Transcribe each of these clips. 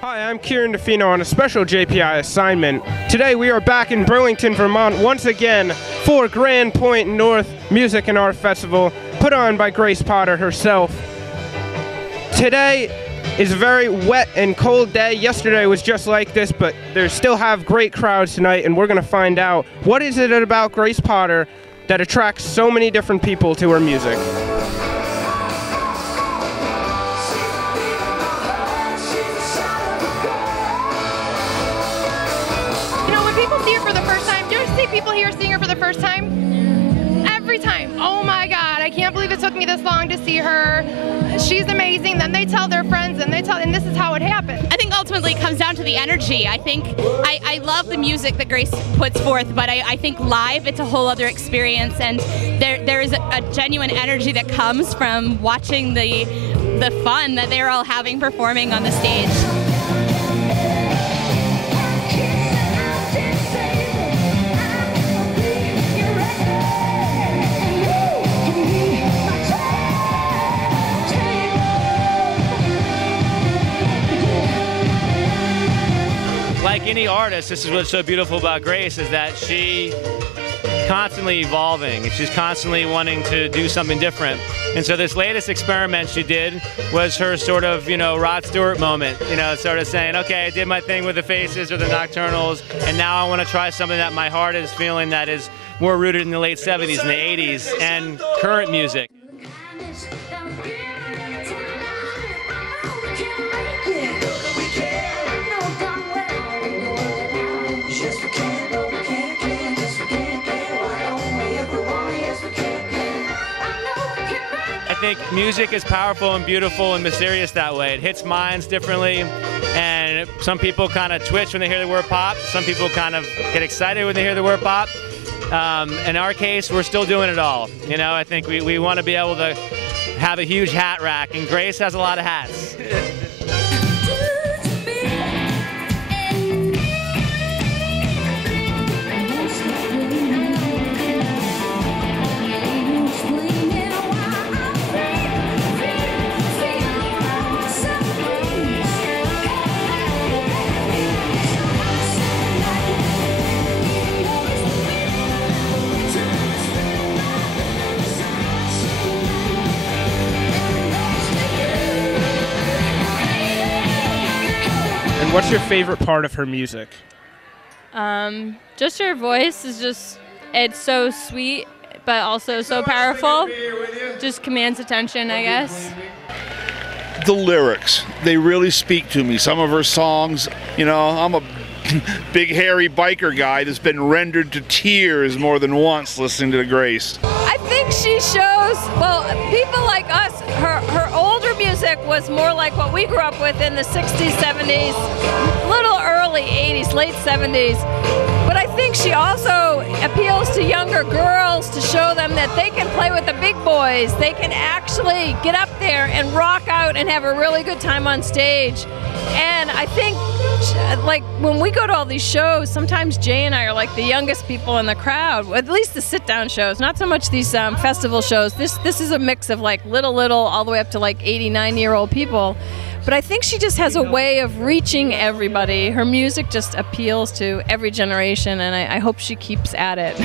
Hi, I'm Kieran Defino on a special JPI assignment. Today we are back in Burlington, Vermont once again for Grand Point North Music and Art Festival, put on by Grace Potter herself. Today is a very wet and cold day. Yesterday was just like this, but they still have great crowds tonight, and we're going to find out what is it about Grace Potter that attracts so many different people to her music. People here seeing her for the first time? Every time. Oh my God, I can't believe it took me this long to see her. She's amazing. Then they tell their friends and this is how it happened. I think ultimately it comes down to the energy. I think I love the music that Grace puts forth, but I think live it's a whole other experience, and there is a genuine energy that comes from watching the fun that they're all having performing on the stage. Like any artist, this is what's so beautiful about Grace, is that she constantly evolving. She's constantly wanting to do something different. And so this latest experiment she did was her sort of, Rod Stewart moment, sort of saying, okay, I did my thing with the Faces or the Nocturnals, and now I want to try something that my heart is feeling that is more rooted in the late 70s and the 80s and current music. I think music is powerful and beautiful and mysterious that way. It hits minds differently, and some people kind of twitch when they hear the word pop. Some people kind of get excited when they hear the word pop. In our case, we're still doing it all. I think we want to be able to have a huge hat rack, and Grace has a lot of hats. And what's your favorite part of her music? Just her voice is it's so sweet, but also so powerful. Just commands attention, I guess. The lyrics, they really speak to me. Some of her songs, I'm a big hairy biker guy that's been rendered to tears more than once listening to Grace. I think she shows, well, people like us, her older music was more like what we grew up with in the 60s, 70s, little early 80s, late 70s. But I think she also appeals to younger girls to show them that they can play with the big boys. They can actually get up there and rock out and have a really good time on stage. And I think, like, when we go to all these shows, sometimes Jay and I are like the youngest people in the crowd, at least the sit-down shows, not so much these festival shows. This is a mix of like little, all the way up to like 80, 90-year-old people. But I think she just has a way of reaching everybody. Her music just appeals to every generation, and I hope she keeps at it.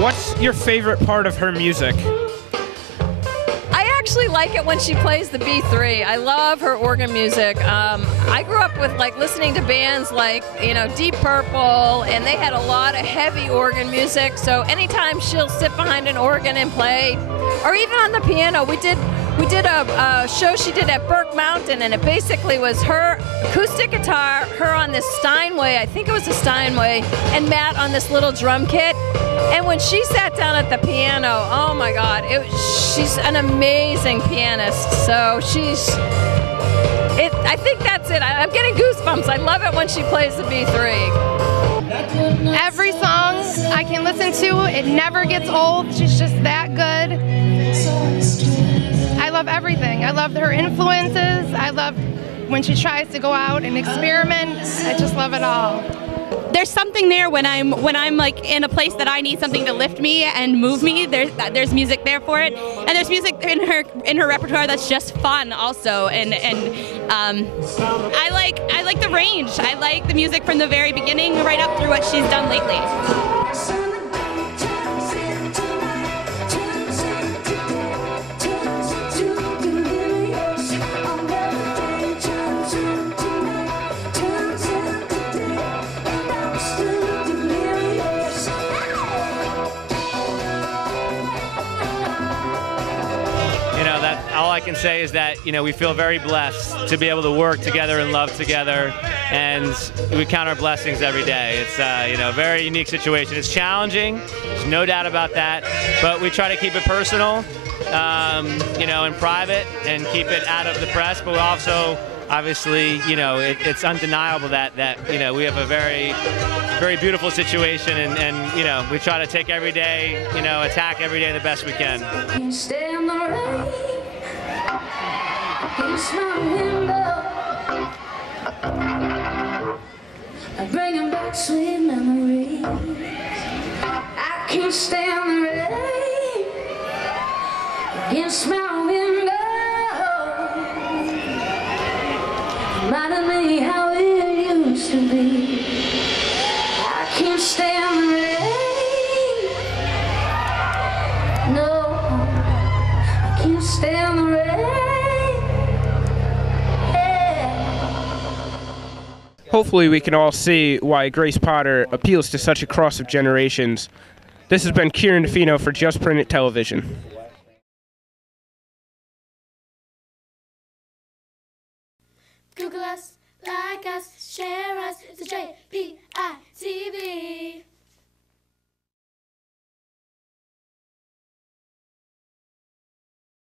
What's your favorite part of her music? I actually like it when she plays the B3. I love her organ music. I grew up with listening to bands like Deep Purple, and they had a lot of heavy organ music. So anytime she'll sit behind an organ and play, or even on the piano, we did a show she did at Burke Mountain, and it basically was her acoustic guitar, her on this Steinway, I think it was a Steinway, and Matt on this little drum kit. And when she sat down at the piano, oh my God, she's an amazing pianist. So I think that's it. I'm getting goosebumps. I love it when she plays the B3. Every song I can listen to, it never gets old. She's just that good. I love love everything. I love her influences. I love when she tries to go out and experiment. I just love it all. There's something there when I'm like in a place that I need something to lift me and move me. There's music there for it, and there's music in her repertoire that's just fun also. And I like the range. I like the music from the very beginning right up through what she's done lately. All I can say is that, we feel very blessed to be able to work together and love together, and we count our blessings every day. It's a very unique situation. It's challenging, there's no doubt about that, but we try to keep it personal, and private, and keep it out of the press, but we also, obviously, it's undeniable that we have a very, very beautiful situation, and we try to take every day, attack every day the best we can. Stay on the rain. Against my window, I'm bringing back sweet memories. I can't stand the rain against my window, reminding me how it used to be. I can't stand the rain, no, I can't stand the rain. Hopefully we can all see why Grace Potter appeals to such a cross of generations. This has been Kieran Defino for Just Print It Television. Google us, like us, share us, it's a JPI TV.